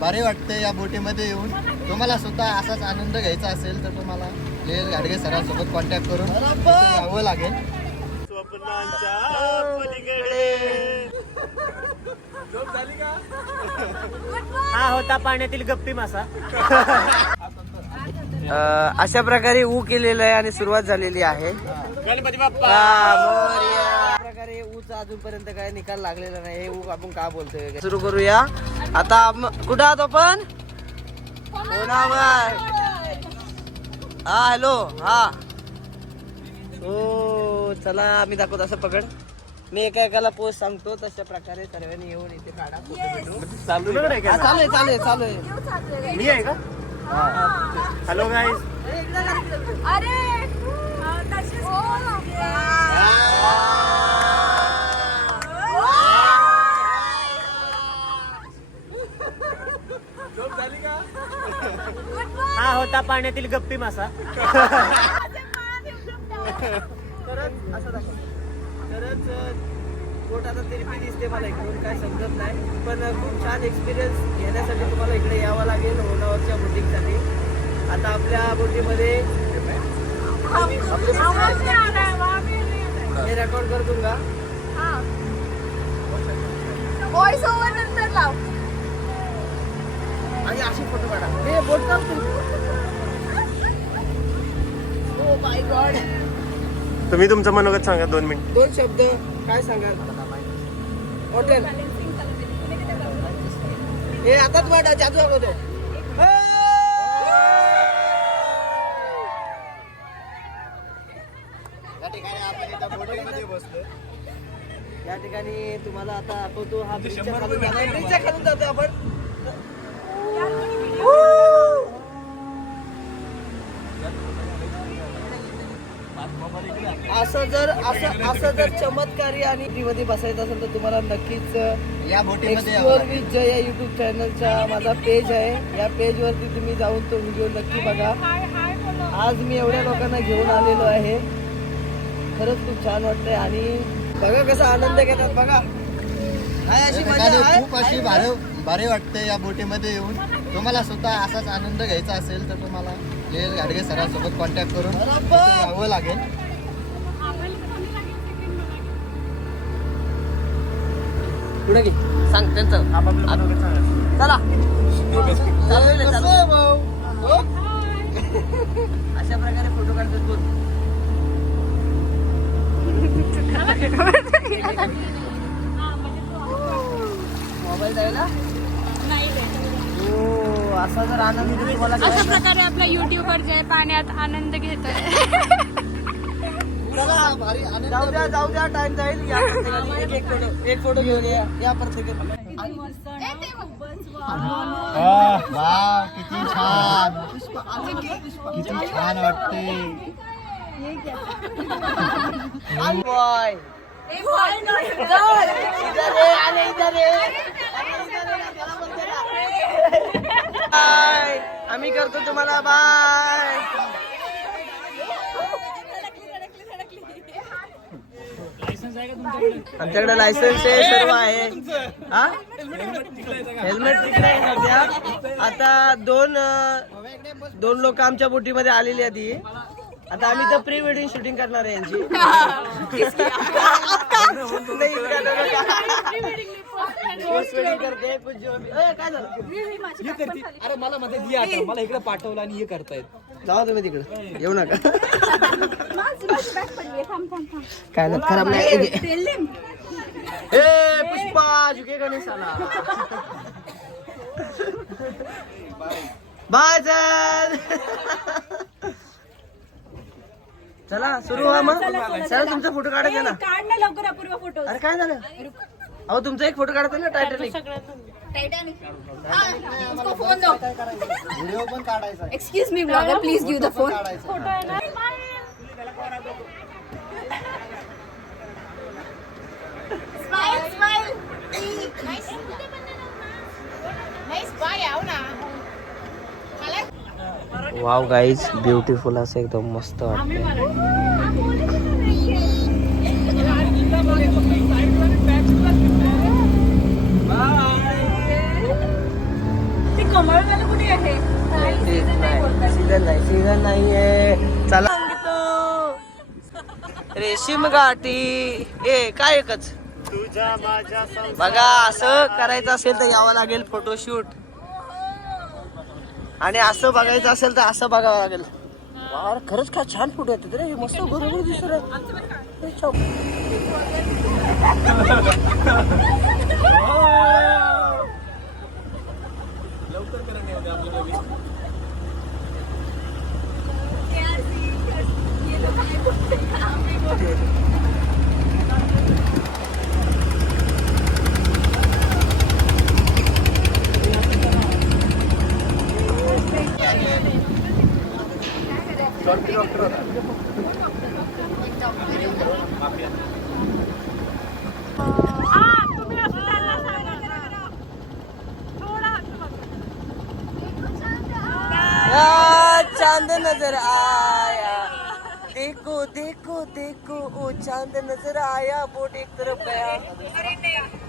भारी वाटते या बोटीमध्ये येऊन. तुम्हाला सुद्धा असाच आनंद घ्यायचा असेल तर तुम्हाला लेल गाडगे सरांसोबत कॉन्टॅक्ट करून यावं लागेल. हा होता पाण्यातील गप्पी मासा. अशा प्रकारे ऊ केलेलं आहे आणि सुरुवात झालेली आहे. गणपती बाप्पा. हा, प्रकारे ऊचा अजूनपर्यंत काय निकाल लागलेला नाही. हे ऊ आपण का बोलतोय सुरू करूया. आता कुठं आहात आपण? कोणावर हा हॅलो हा. हो चला आम्ही दाखवत असं पकड. मी एका एकाला पोस्ट सांगतो तशा प्रकारे सर्वांनी येऊन इथे काढा. चालू हा, आहे चालू आहे चालू आहे. मी आहे का? हॅलो गाईज अरे! हा होता पाण्यातील गप्पी मासा. असं दाखव. तिरपी दिसते मला इकडून काय समजत नाही. पण खूप छान एक्सपिरियन्स घेण्यासाठी तुम्हाला इकडे यावं लागेल होणावरच्या बोटिंगसाठी आता आपल्या बोटीमध्ये हे रेकॉर्ड कर दूंगा व्हॉइस ओव्हर नंतर लाव. आणि अशी फोटो काढा. हे बोट का ओ माय गॉड तुम्ही तुमचं मनोगत सांगा दोन मिनिट. दोन शब्द काय सांगाल? हॉटेल हे आताच वाटा जादू अगोदर. या ठिकाणी आपण बोटीमध्ये या ठिकाणी तुम्हाला आता दाखवतो हा ब्रिजच्या ब्रिजच्या खालून जातो आपण. असं जर असं असं जर चमत्कारी आणि मध्ये बसायचं असेल तर तुम्हाला नक्कीच या. विथ जय या युट्यूब चॅनलचा माझा पेज आहे. या पेज वरती तुम्ही जाऊन तो व्हिडिओ नक्की बघा. आज मी एवढ्या लोकांना घेऊन आलेलो आहे. खरंच खूप छान वाटतंय आणि बघा कसा आनंद घेतात बघा. अशी मजा आहे खूप अशी भारी भारी वाटते या बोटीमध्ये येऊन. तुम्हाला सुद्धा असाच आनंद घ्यायचा असेल तर तुम्हाला लेल गाडगे सरांसोबत कॉन्टॅक्ट करून यावं लागेल. पुढे घे. सांग त्यांचं. चला? अशा प्रकारे फोटो काढतात बोल असा जर आनंद तुम्हाला अशा प्रकारे आपला युट्यूबर जे पाण्यात आनंद घेतोय. चला, भारी आनंद जाऊ द्या जाऊ द्या टाइम जाईल. या प्रत्येकाने एक एक फोटो एक फोटो घेऊन या. या प्रत्येकाने. किती छान. किती छान वाटते. इधर ये आले इधर ये आम्ही करतो तुम्हाला बाय आमच्याकडे लायसन्स आहे सर्व आहे. हा? हेल्मेट तिकडे आहे? सध्या. आता दोन दोन लोक आमच्या बोटीमध्ये आलेली आहेत ही. आता आम्ही तर प्री वेडिंग शूटिंग करणार आहे यांची. नाही. करते, ए, काय झालं? अरे मला आता. मला इकडे पाठवलं आणि हे करतायत. जावा तुम्ही तिकडे. येऊ नका. काय नाही खराब नाही. ए पुष्पा झुके गणेश आला बाय चल. चला सुरू व्हा मग. चला तुमचा फोटो काढायचा ना. काढ ना लवकर अपूर्व फोटो अरे काय झालं? अहो तुमचा एक फोटो काढता ना टायटनिक फोन दो. व्हिडिओ पण काढायचा excuse me blogger please give the phone wow guys beautiful असं एकदम मस्त वाटतं सीझन नाही सीझन नाहीये चला. रेशीम गाठी. ए काय एकच? बघा असं करायचं असेल तर यावं लागेल फोटोशूट आणि असं बघायचं असेल तर असं बघावं लागेल. यार, खरंच काय छान फोटो येतात रे. मस्त बरोबर दिसत हे चाँद नज़र आया। देखो देखो देखो, ओ चाँद नज़र आया बोट एक तरफ़ गया।